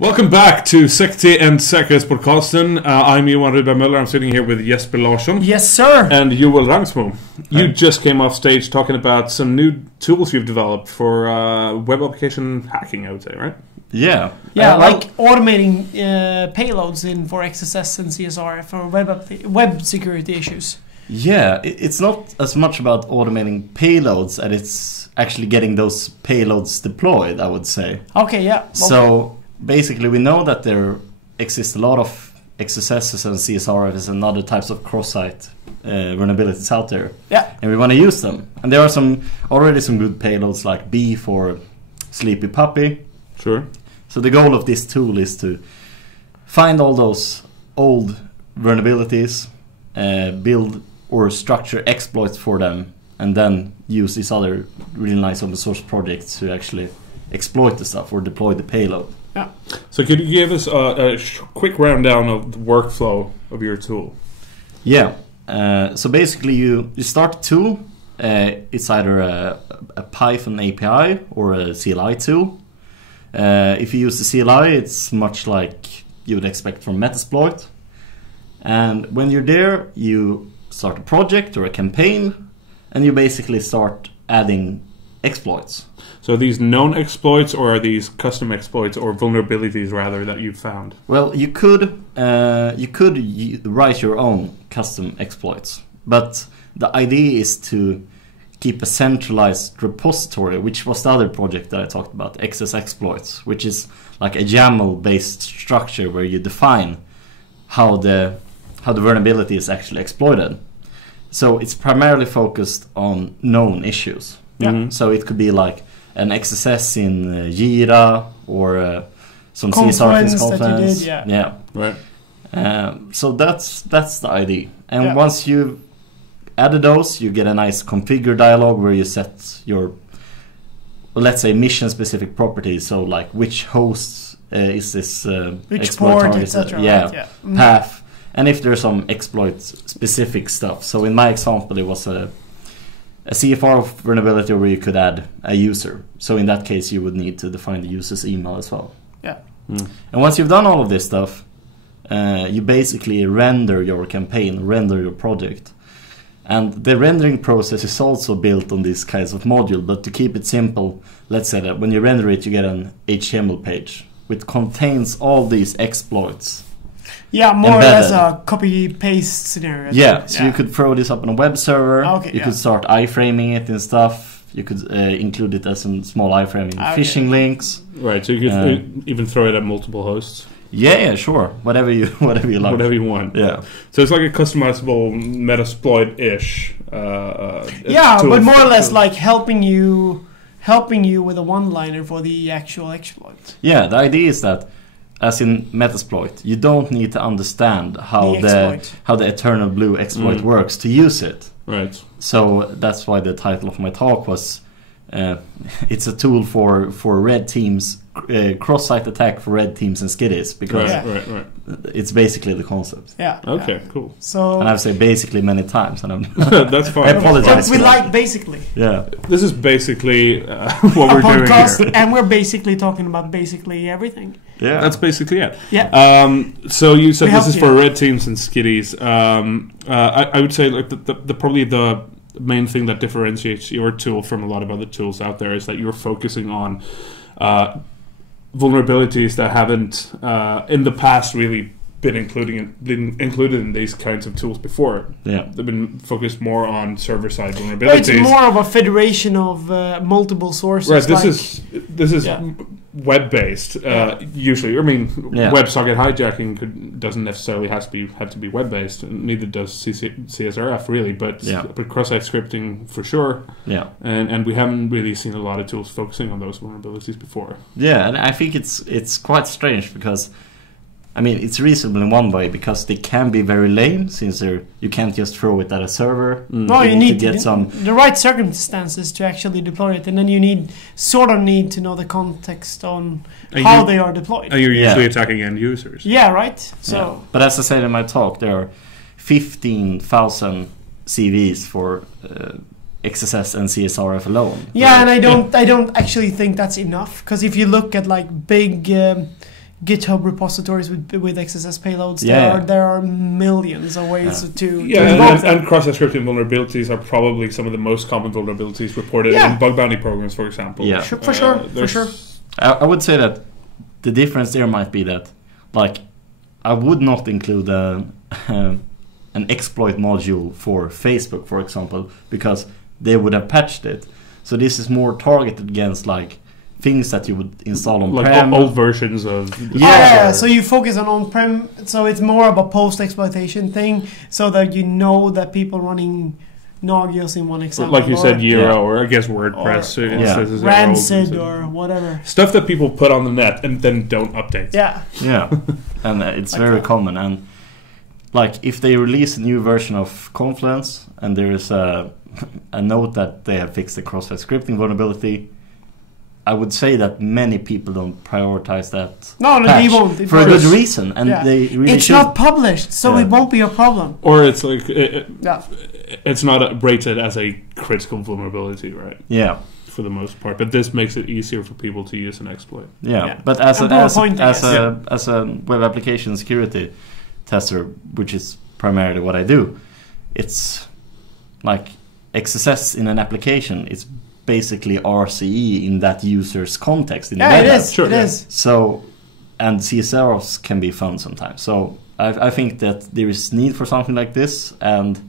Welcome back to Säkerhetspodcasten. I'm Johan Rydberg-Möller. I'm sitting here with Jesper Larsson. Yes, sir. And Rangsmo. You just came off stage talking about some new tools you've developed for web application hacking, I would say, right? Yeah. Like automating payloads for XSS and CSR for web security issues. Yeah, it's not as much about automating payloads as it's actually getting those payloads deployed, I would say. Okay, yeah. So basically we know that there exists a lot of XSSs and CSRFs and other types of cross-site vulnerabilities out there. Yeah. And we want to use them. And there are already some good payloads like B for Sleepy Puppy. Sure. So the goal of this tool is to find all those old vulnerabilities, build or structure exploits for them, and then use these other really nice open source projects to actually exploit the stuff or deploy the payload. Yeah. So could you give us a quick rundown of the workflow of your tool? Yeah. So basically you start a tool. It's either a Python API or a CLI tool. If you use the CLI, it's much like you would expect from Metasploit. And when you're there, you start a project or a campaign, and you basically start adding exploits. So are these known exploits, or are these custom exploits, or vulnerabilities rather, that you've found? Well, you could write your own custom exploits, but the idea is to keep a centralized repository, which was the other project that I talked about, XS Exploits, which is like a YAML-based structure where you define how the vulnerability is actually exploited. So it's primarily focused on known issues. Yeah. Mm-hmm. So it could be like an XSS in Jira or some CSR in Confluence. Yeah. Right. So that's the idea. And Yeah. once you've added those, you get a nice configure dialog where you set your, let's say, mission-specific properties. So like which hosts is this Which exploit port, target? etc. Yeah. Right? Yeah. Mm. Path. And if there's some exploit-specific stuff. So in my example, it was a CFR vulnerability where you could add a user. So in that case, you would need to define the user's email as well. Yeah. Mm. And once you've done all of this stuff, you basically render your campaign, render your project. And the rendering process is also built on these kinds of module. But to keep it simple, let's say that when you render it, you get an HTML page which contains all these exploits. Yeah, more embedded. or less a copy-paste scenario. Yeah, so you could throw this up on a web server. Okay, you could start iframing it and stuff. You could include it as a small iframing phishing links. Right, so you could even throw it at multiple hosts. Yeah, sure. Whatever you like. Whatever you want. Yeah. So it's like a customizable Metasploit-ish. Yeah, but more or less like helping you with a one-liner for the actual exploit. Yeah, the idea is that, as in Metasploit, you don't need to understand how the Eternal Blue exploit works to use it. Right. So that's why the title of my talk was it's a tool for red teams, cross-site attack for red teams and skiddies, because right. it's basically the concept. Yeah. Okay, cool. So and I've said basically many times, and that's fine. I apologize. But we like basically. Yeah. This is basically what we're doing here. And we're basically talking about basically everything. Yeah. That's basically it. Yeah. So you said this is you. for red teams and skiddies. I would say like the probably the main thing that differentiates your tool from a lot of other tools out there is that you're focusing on vulnerabilities that haven't in the past really been included in these kinds of tools before. Yeah. They've been focused more on server-side vulnerabilities. It's more of a federation of multiple sources. Right. This is Yeah. web-based. Usually, I mean, Yeah. WebSocket hijacking doesn't necessarily have to be web-based. Neither does CSRF really, but cross-site scripting for sure. Yeah. And we haven't really seen a lot of tools focusing on those vulnerabilities before. Yeah, and I think it's quite strange because, I mean, it's reasonable in one way because they can be very lame since you can't just throw it at a server. No, you need to get some the right circumstances to actually deploy it, and then you need to know the context on how they are deployed. And you're usually attacking end users. Yeah, right. So, but as I said in my talk, there are 15,000 CVs for XSS and CSRF alone. Yeah, and I don't actually think that's enough, because if you look at like big GitHub repositories with XSS payloads. Yeah. There are millions of ways to Yeah, and cross-site scripting vulnerabilities are probably some of the most common vulnerabilities reported in bug bounty programs, for example. Yeah, for sure. I would say that the difference there might be that, like, I would not include an exploit module for Facebook, for example, because they would have patched it. So this is more targeted against like things that you would install on prem, old versions of. So you focus on on-prem. So it's more of a post-exploitation thing, so that you know that people running Nagios in one example, like you said, Euro or I guess WordPress, Rancid or whatever stuff that people put on the net and then don't update. And it's very common. And like if they release a new version of Confluence and there is a note that they have fixed the cross-site scripting vulnerability, I would say that many people don't prioritize that. No, they won't. For a good reason, and they really it's not published, so it won't be a problem. Or it's like it's not rated as a critical vulnerability, right? Yeah, for the most part. But this makes it easier for people to use an exploit. Yeah. But as a web application security tester, which is primarily what I do, it's like XSS in an application. It's basically RCE in that user's context. In the it is. It is. So, and CSRs can be fun sometimes. So I think that there is need for something like this, and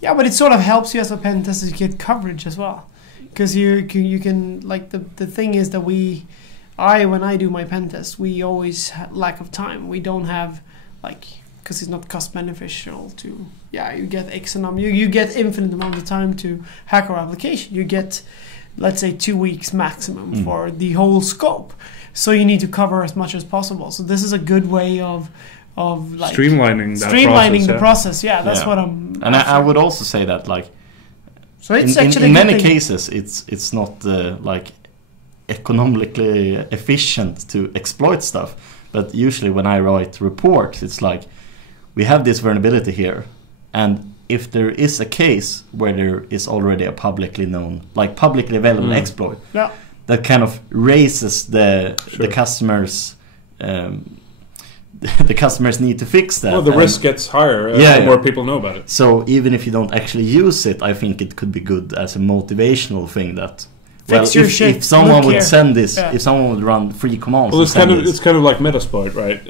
but it sort of helps you as a pen tester to get coverage as well, because you can like the thing is that when I do my pen test, we always lack of time. We don't have because it's not cost beneficial to you get X number, you get infinite amount of time to hack our application. You get, let's say, 2 weeks maximum for the whole scope, so you need to cover as much as possible. So this is a good way of like streamlining the process. That's what I'm and I would also say that so it's in many cases it's not like economically efficient to exploit stuff, but usually when I write reports, it's like, we have this vulnerability here, and if there is a case where there is already a publicly known, like publicly available exploit, that kind of raises the customers the customers need to fix that. Well, the risk gets higher the more people know about it. So even if you don't actually use it, I think it could be good as a motivational thing that, if someone would send this, if someone would run free commands. Well, it's kind of like Metasploit, right?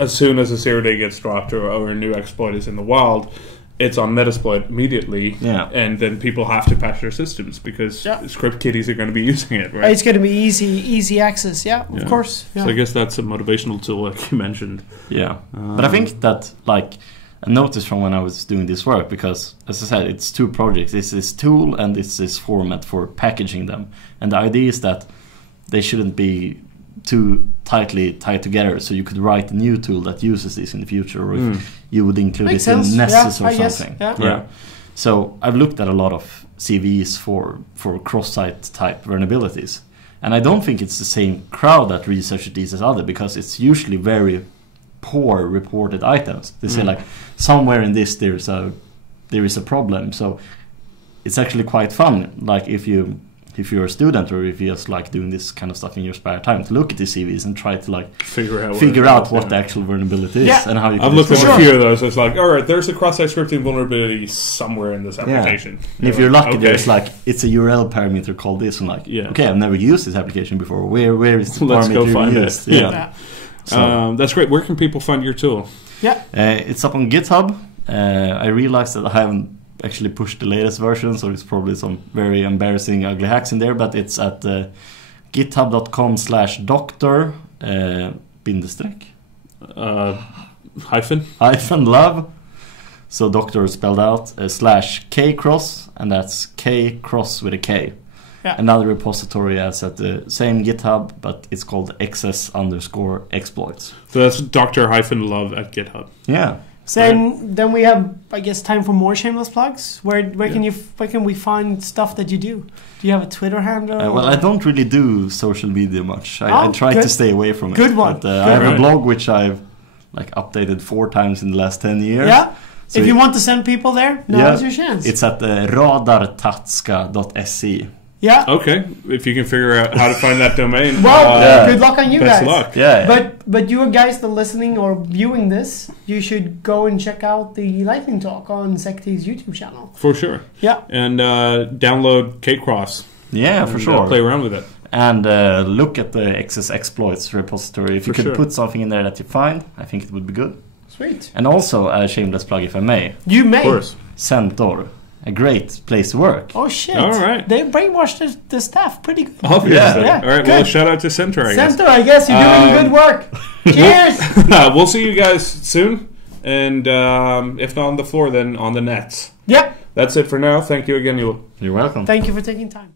As soon as a zero day gets dropped or a new exploit is in the wild, it's on Metasploit immediately, and then people have to patch their systems because script kiddies are going to be using it, right? It's going to be easy access, of course. So I guess that's a motivational tool, like you mentioned. But I think that, like, I noticed from when I was doing this work, because, as I said, it's two projects. It's this tool and it's this format for packaging them. And the idea is that they shouldn't be too tightly tied together, so you could write a new tool that uses this in the future, or if you would include it in Nessus or something. So I've looked at a lot of CVs for cross-site type vulnerabilities, and I don't think it's the same crowd that researches these as other, because it's usually very poor reported items. They say like, somewhere in this there is a problem. So it's actually quite fun, like if you're a student, or if you're just like doing this kind of stuff in your spare time, to look at the CVs and try to like figure out what the actual vulnerability is and how you can. I've looked at a few of those. It's like, all right, there's a cross-site scripting vulnerability somewhere in this application. And if you're lucky, there's like, it's a URL parameter called this, and like, okay, I've never used this application before. Where is the Let's go parameter find used? it. So, that's great. Where can people find your tool? It's up on GitHub. I realized that I haven't actually pushed the latest version, so there's probably some very embarrassing ugly hacks in there, but it's at github.com/doctor hyphen love, so doctor spelled out, /kcross, and that's K-cross with a K. Another repository as at the same GitHub, but it's called XS_exploits. So that's Dr-love at GitHub. So then we have, I guess, time for more shameless plugs. Where can we find stuff that you do? Do you have a Twitter handle? Well, I don't really do social media much. I try to stay away from it. Good one. But, I have a blog which I've like updated 4 times in the last 10 years. So if you want to send people there, now is your chance. It's at radartatska.se. Yeah. Okay, if you can figure out how to find that domain. Well, good luck on you best guys. luck. Yeah. But you guys that are listening or viewing this, you should go and check out the lightning talk on Secte's YouTube channel. For sure. Yeah. And download K-Cross. Yeah, for sure. Play around with it. And look at the XS exploits repository. If you could put something in there that you find, I think it would be good. Sweet. And also a shameless plug, if I may. You may. Of course. Centaur. A great place to work. Oh shit! All right, they brainwashed the staff pretty good. Obviously. Yeah. All right. Good. Well, shout out to Centaur. I guess. Centaur, I guess you're doing good work. Cheers. We'll see you guys soon, and if not on the floor, then on the nets. Yeah. That's it for now. Thank you again, Joel. You're welcome. Thank you for taking time.